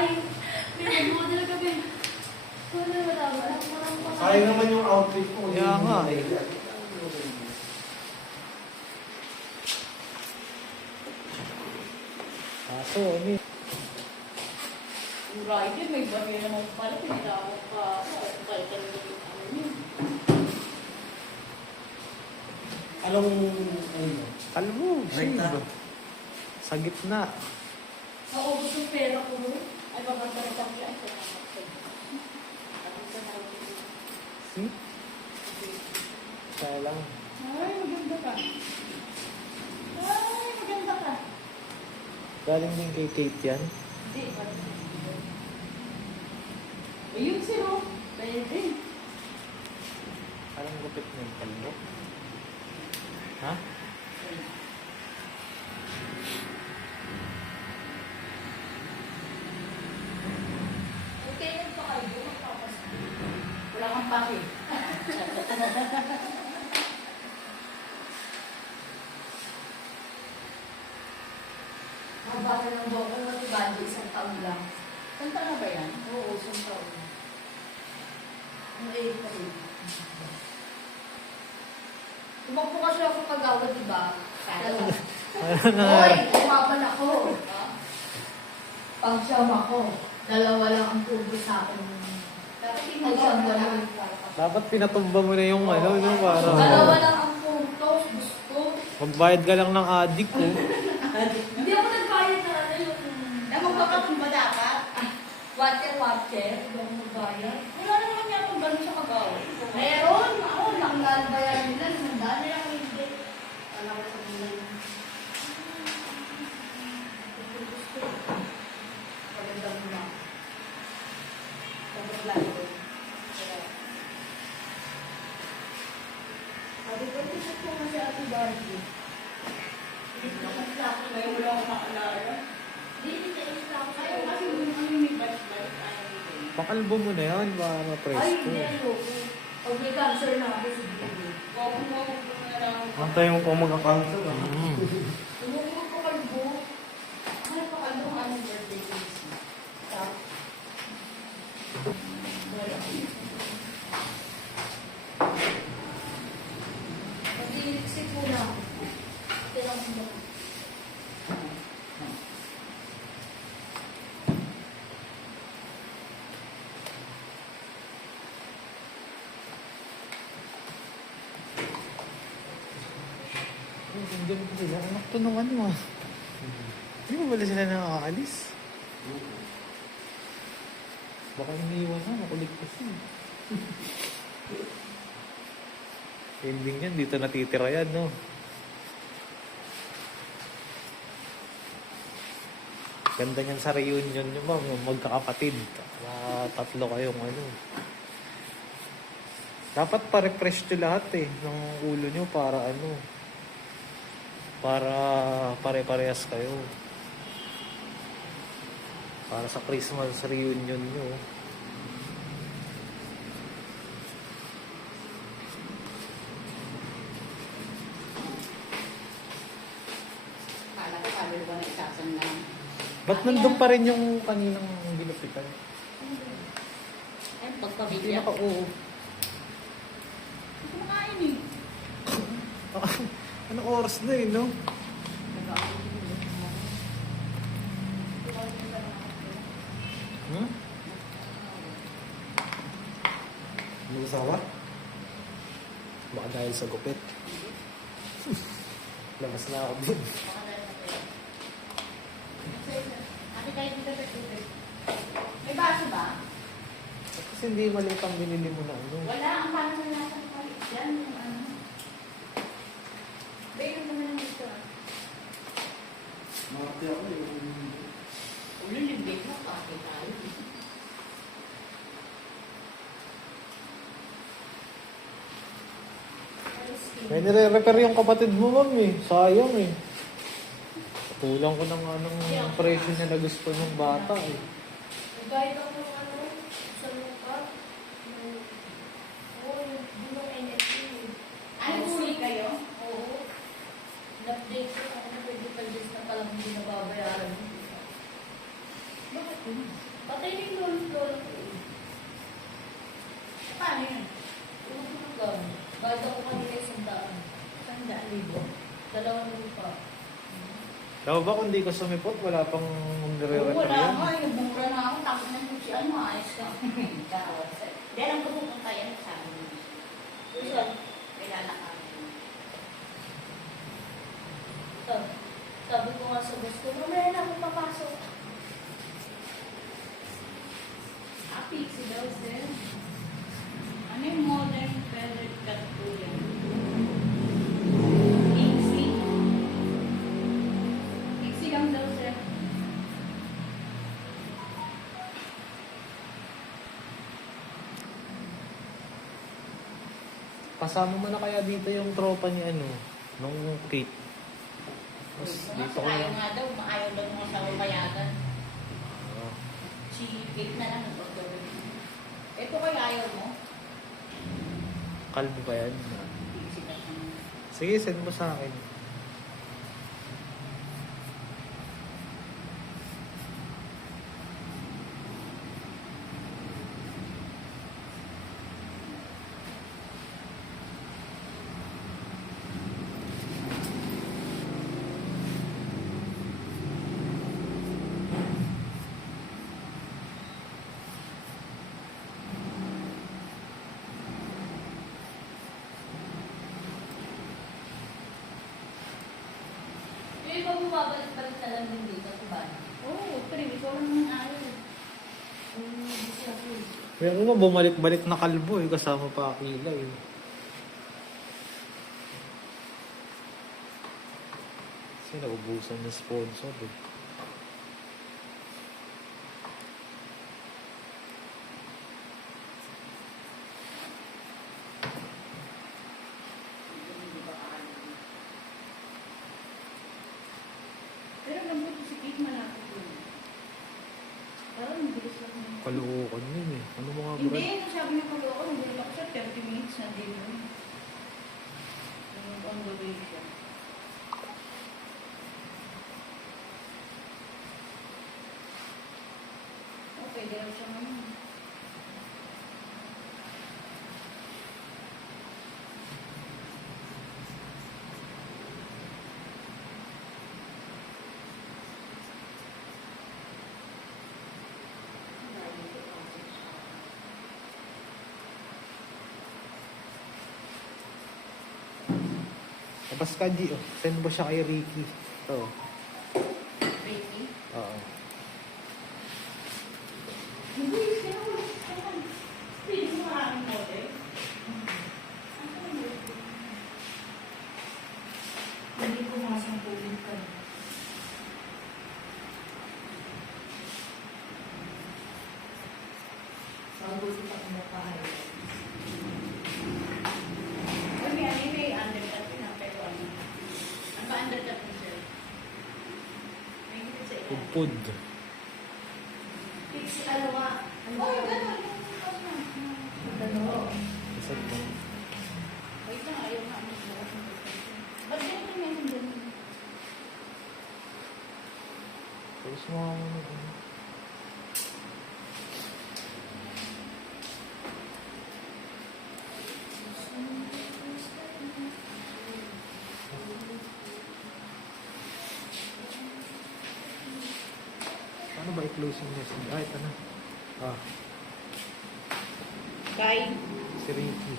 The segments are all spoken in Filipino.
Ay, pinag-model kami. Wala. Sayang naman yung outfit ko. Kaya nga. Kaso, ano yun? Yung rider, may bagay naman pala. Pinilawak pa. Kaya talaga yung ano yun. Anong, ano? Alam mo, Right na. sa gitna. Naubos yung pera ko nun. Ay, babanta rin kami. Ay, See? Kaya lang. Ay, maganda ka. Ay, maganda ka. Galing din kay Kate yan. Hindi, parang ayun sila. Pwede. Parang gupit mo yung kalbo. Ha? Okay, pa kayo. Wala kang pake. Mabaka ng buhok ko ni Banjo, isang taon lang. Isang taon na ba yan? Oo, isang taon. Ang age pa rin. Tumakbo kasi ako kagawa, di ba? Dalawa. Hoy, umaban ako. Pag-siyam ako. Dalawa lang ang tubo sa akin. Dapat pag-siyam ko lang. Dapat pinatumba mo na yung ano, no? Para Dalawa lang ang puntos. Gusto. magbayad ka lang ng adik, oh. Hindi ako nagbayad na ano yung... Magpapakamba dapat. Water. Hindi ako nagbayad. Wala naman yan kung gano'n sa kagawa. Meron. Ako, lang bayaran nila. Sandaan nila ako hindi. Alam ko sa bulan. Gusto. Pagandang mo na. Pagandang ko. Sabi ko, gusto ko kasi Ate Barbie. Ngayon wala akong maalala. Hindi ako Ayaw kasi may balik-balik. Ayaw nito. Pakalbo mo na yan, para Ay, ma-presto. hindi. Ayoko. Pag may cancer na ako, sige. Huwag mo na lang. Antay mo pa mag-cancel. Tumukot ko kalbo. Ay, pa kalbo ang anong birthday ko. Tap. Wala. Mag-iiksik muna ako. Kailangan ko ba? Hindi mo sila. Anak to nung ano, ah. Hindi mo pala sila nakakaalis? Baka iniiwan na, makulit kasi. Ending yan, dito natitira yan, no? Ganda niyan sa reunion nyo ba, magkakapatid. Tatlo kayong ano. Dapat pa-refresh nyo lahat eh, ng ulo nyo para ano, para pare-parehas kayo. Para sa Christmas reunion nyo. Kala ko sabi ko na isasan lang. Ba't nandun pa rin yung kaninang ginupitan? Ay, Hindi pagpabigyan. naka-oo. Kumakain eh. Anong oras na eh, no? Hmm? Mag-asawa? Baka dahil sa gupit. Labas na ako din. Ate kayo dito sa tubig. May baso ba? Kasi hindi maliit ang binili mo na ano. Wala. Ang paano mo nasa palit yan? Yung ano. Bayon mo na lang ito. Makati ako yung... Ulo limbig mo. Pake tayo. May nire-repair yung kapatid mo, ma'am eh. Sayang eh. Kulang ko ng anong presyo niya na gusto ng bata eh. Guide ako ng ano, sa mukha. Oo, yung bulong NFT. Ano huli kayo? Oo. In-update ko ako na 25 days na palang hindi nababayaran. Bakit yun? Patay na yung lolo ko eh. Paano yun? Tulog ka. Bayad ako kanina 100. 100,000. 2,000 pa. Tama ba kung di ka sumipot, wala pang nire-refer Wala yan? nga, yung bura na ako. Tapos na yung si ano, ayos ka. Hindi, alam ko pupunta yan sa amin. Isa. Kailangan kami. Sabi ko nga sa boss ko, mamaya na akong papasok. Pixie daw, sir. Ano yung modern feathered cat po yan? Pixie. Pixie lang daw, sir. Kasama mo na kaya dito yung tropa ni ano, nung Kate. Tapos dito ko Ayaw lang. nga daw, maayaw daw mo sa umayagan. Ah, Si Kate na lang nagpagdawin. Ito kaya ayaw mo? kalbo ba yan? Pixie cat naman. Sige, send mo sa akin. Yung iba bumabalik-balik na lang din dito sa bahay. Oo, pero ikaw lang naman ayaw. Busy ako eh. Meron mo, bumalik-balik na kalbo eh, kasama pa Akila eh. Kasi naubusan ng sponsor eh. Hindi ba kakanin? Pero lambot si Kate malapit yun. Parang mabilis lang yun. Kalukukan yun eh. Ano mga Hindi, brad? nung sabi ng pag-ako, nandun ako siya, 30 minutes na din yun. Yung on the way siya. Okay, diretso siya ngayon. Tapos Kaji oh, send mo siya kay Ricky. Ito. Ricky? Oo. Hindi, hindi mo maraming model. Hindi ko masampulin ka. Bago ko pa kumakain. May undercut din ang pero ano. Ano ba undercut mo, sir? May higit sa ilan. Pudpud. Pixie, ano nga? Ano Oh, ba? gano'n. Ano? Isa lang. Wait lang, ayaw nga. Ba't ganito yung meron dyan? Tapos mo ako ano. Paano ba i-closing message? Ah, ito na. Ah, Kay? si Ricky.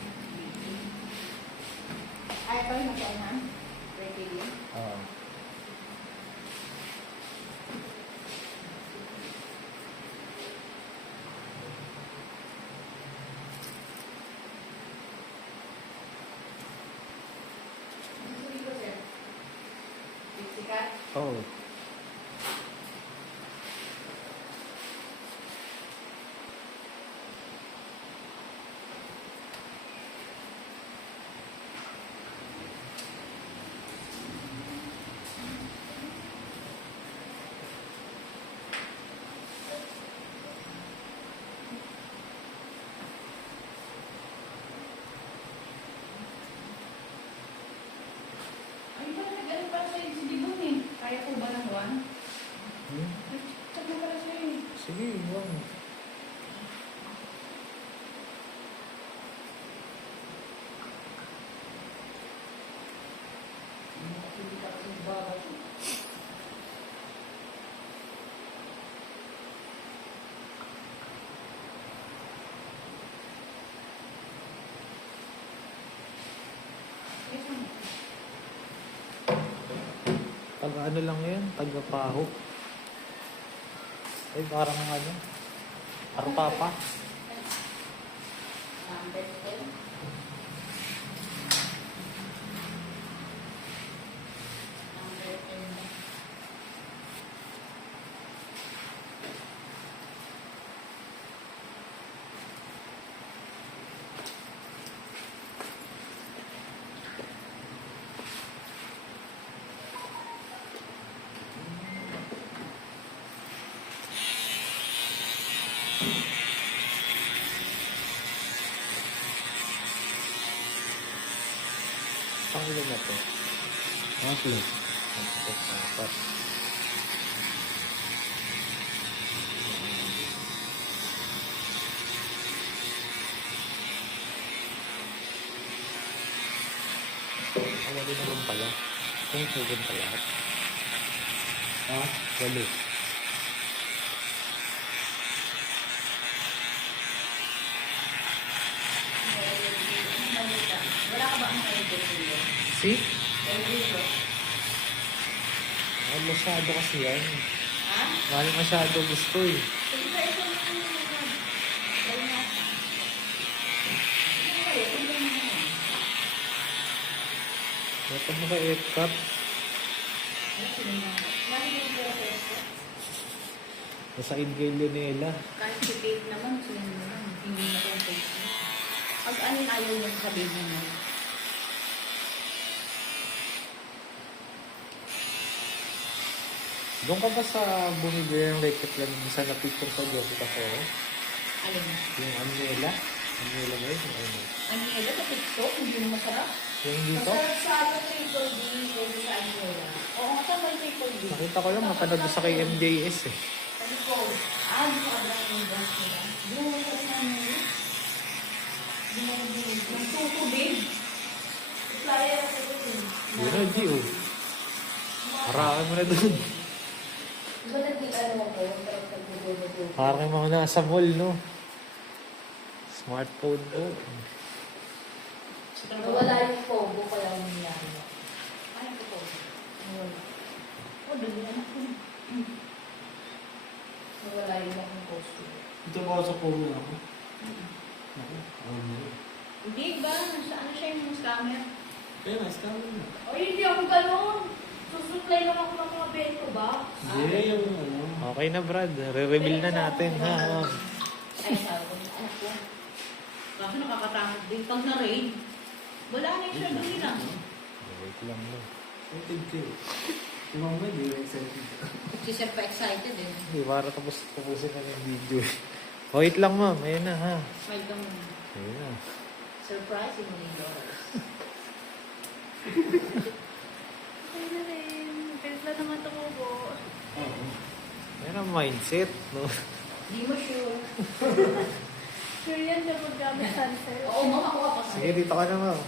Ay, ito yung nagkaunan? Ready din? Oo. Ano ko, sir? Pixie cat? Oh. Ay, ba nag-ano pa sa si Dibon eh? Kaya po ba naman? Sige, yun. Hindi ka kasi babas. Yes, ma'am. Taga ano lang yan, taga paho. Ay, parang ano, arpapa. Number 10. Number 10. Pang ilan na to? Okay. Apat. Walo naman pala. Kung sugun pala. Ha? Walo. Wala ka ba ang kayo dito? See? Kayo dito? Masyado kasi yan. Ha? Mahal masyado gusto eh. Sige ba ito na yung Kayo na. Sige kayo, ito na yun. Ito mo ka Epcot. Mali yung proseso. Nasa kay Leonela. Kahit si Kate naman, sino naman, hindi na kong face. Pag ano ayaw niya sabihin mo. Doon ka ba sa bumibili ng record lang minsan na picture sa Jessica ko? Alin? Yung Anela? Anela ba yun? Yung ano? Ang nila sa TikTok, hindi mo masarap. Yung dito? Masarap sa ano triple D, kasi sa ano nila. Oo, nga sa may triple D. Nakita ko lang, mapanood sa kay MJS eh. Ano po? Di ko alam yung boss nila. Di mo masarap na nila. Di mo masarap. Yung tutubig. Flyer ako dun. Yun na, G oh. Harakan mo na dun. Di ba nag-ano ko? Parang nag-gugulo. Parang yung mga nasa mall, no? Smartphone ko. Nawala yung pogo kaya nangyari. Ay, ito po. Nawala. Oh, dali na ako. Nawala yung akong costume. Ito ba ako sa puno ako? Ako. Ano? Hindi ba? Ano siya yung scammer? Kaya na, scam na. Ay, hindi ako ganun. Susupply lang ako ng mga bento ba? Hindi, yung ano. Okay na, Brad. Re-reveal na natin, ha? Ay, sabi ko, anak ko. Kaso nakakatakot din. Pag na-raid, wala na yung shadow nila. Wait lang, no? Excited kayo. Yung mga hindi yung excited. Si Sir pa excited eh. Hindi, para tapusin na yung video. Wait lang, ma'am. Ayun na, ha? Smile ka muna. Ayun na. Surprise yung $1 million. Okay na rin. Pwede na naman tumubo. Oo. Yan ang mindset, no? Di mo sure. Sure yan siya pag gamit sunset. Oo, makakuha ka Sige, dito ka na, ma'am.